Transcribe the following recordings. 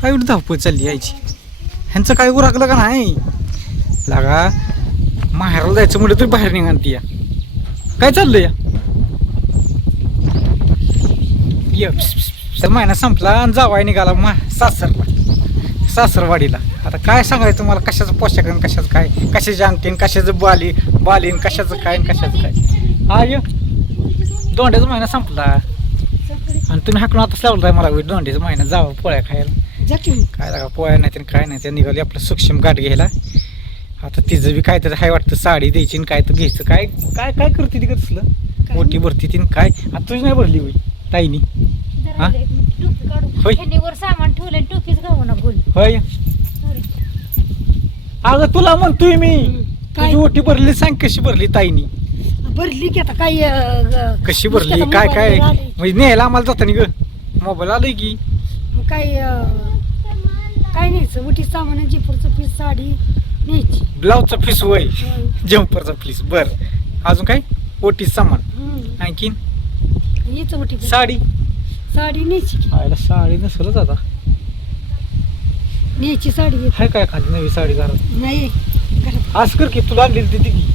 काय एवढी धावपळ चालली यायची ह्यांचं काय उरकलं का नाही लागा माहेराला जायचं म्हटलं तरी बाहेर निघाली या काय चाललंय या महिना संपला आणि जावाय निघाला सासरवाडीला आता काय सांगायचं तुम्हाला कशाचं पोशाख आणि कशाचं काय कशाची अंगठीन कशाचं बालीन कशाचं काय आणि कशाचं काय हा य दोंड्याचा महिना संपला आणि तुम्ही हाकडून आता लावलं आहे मला दोंड्याचा महिना जावं पोळ्या खायला काय लागा पोळ्या नाही काय नाही ते निघाली आपलं सूक्ष्म गाठ घ्यायला आता तिचं बी काय तर हाय वाटतं साडी द्यायची आणि काय तर घ्यायचं काय काय काय करते ती कसलं मोठी भरती ती काय आता तुझी नाही भरली होई ताईनी हा होय सामान ठेवलं टोपीच गाव ना बोल होय अगं तुला म्हणतोय मी तुझी ओटी भरली सांग कशी भरली ताईनी भरली की आता काय कशी भरली काय काय म्हणजे न्यायला आम्हाला जाताना ग मोबाईल आलोय की काय काय न्यायचं मोठी सामान जिपरचं पीस साडी न्यायची ब्लाऊजचा पीस वय जम्परचा पीस बर अजून काय ओटी सामान आणखीन यायचं मोठी साडी साडी न्यायची आयला साडी नसलच आता न्यायची साडी हाय काय खाली नवी साडी घरात नाही घरात आज कर की तुला आणलेली ती की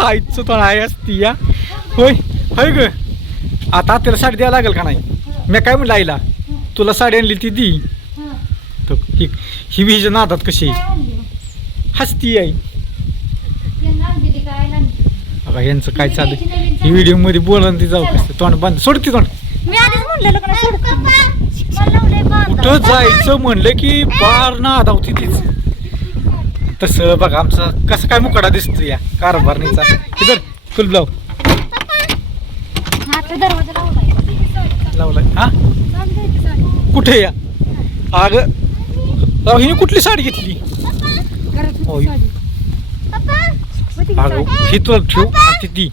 आईचं तर आहे असती या होय होय ग आता त्याला साडी द्यायला लागेल का नाही मी काय म्हणलं आईला तुला साडी आणली ती दी तर ही विहीच्या नादात कशी हसती आई अगं यांचं काय चालू ही व्हिडिओ मध्ये बोलून ती जाऊ कसं तोंड बंद सोडती तोंड मी आधीच म्हणलेलं का नाही सोड कुठं जायचं म्हणलं की बार नादावती तीच तसं बघा आमचं कसं काय मुकाडा दिसतो या कारभारणीचा इधर फुल ब्लाऊ दरवाजा लावलाय हा कुठे या अग हिने कुठली साडी घेतली अगं ही तुला ठेव आणि ती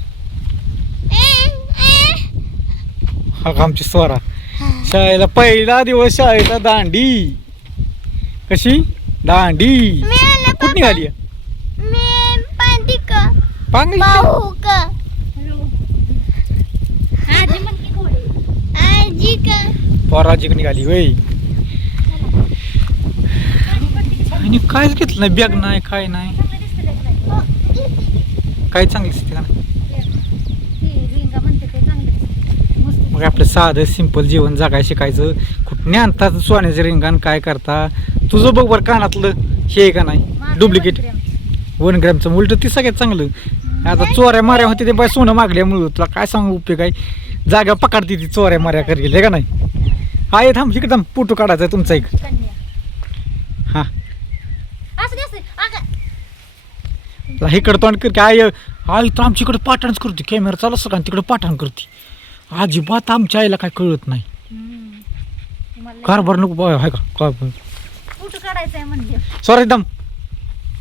अगं आमची स्वरा शाळेला पहिला दिवस शाळेचा दांडी कशी दांडी कुठं निघाली पराजिक निघाली वय आणि कायच घेतलं नाही बॅग नाही काय नाही काय चांगली दिसते का मग आपलं साधं सिंपल जीवन जगाय शिकायचं कुठने आणतात सोन्याचं रिंगण काय करता तुझं बघ बरं कानातलं हे का नाही डुप्लिकेट 1 ग्रॅमचं उलट ती सगळ्यात चांगलं आता चोऱ्या माऱ्या होते ते बाय सोनं मागल्यामुळं तुला काय सांगू उपयोग आहे जागा पकडते ती चोऱ्या माऱ्या करेल हे का नाही हा ये थांब इकडे थांब फोटो काढायचा तुमचा एक हा इकडं तोंड कर काय आई तर आमच्या इकडे पाठाणच करते कॅमेरा चालू असं का तिकडे पाठाण करते अजिबात आमच्या आईला काय कळत नाही कारभार नको आहे का काय फोटो काढायचा म्हणजे सॉरी थांब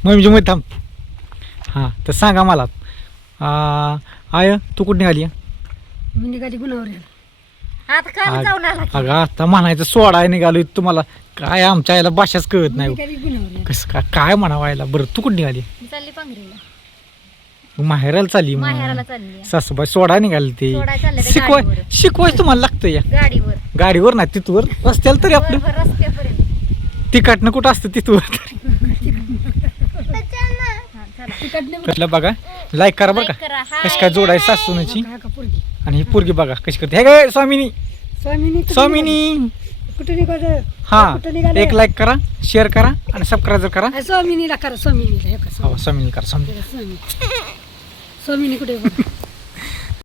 मम्मीची मध्ये थांब हां तर सांगा मला आय तू कुठे निघाली मी निघाली गुणावर आता काय जाऊन आला अगं आता म्हणायचं सोडाय निघालो तुम्हाला काय आमच्या आईला भाषाच कळत नाही गुणावर कसं काय म्हणावं आईला बरं तू कुठे निघाली मी चालली पांघरीला माहेराला चालली माहेराला चालली सासूबाई सोडा निघाली ते सोडाय चालले ते गाडीवर. शिकवाय तुम्हाला लागतं या गाडीवर गाडीवर नाही तिथवर रस्त्याला तरी आपलं वर रस्त्यापर्यंत तिकडनं कुठं असतं तिथवर कटलं बघा लाईक करा बरं Like का करा, hi, कशी काय जोडायची hi. सासूनाची का पोरगी आणि ही पोरगी बघा कशी करते हे काय स्वामिनी स्वामिनी कुठे निघालं हा कुठं निघाले? एक लाईक करा शेअर करा आणि सबस्क्राईब करा स्वामिनीला करा स्वामिनीला हे का हो स्वामिनी करा स्वामिनी स्वामिनी कुठे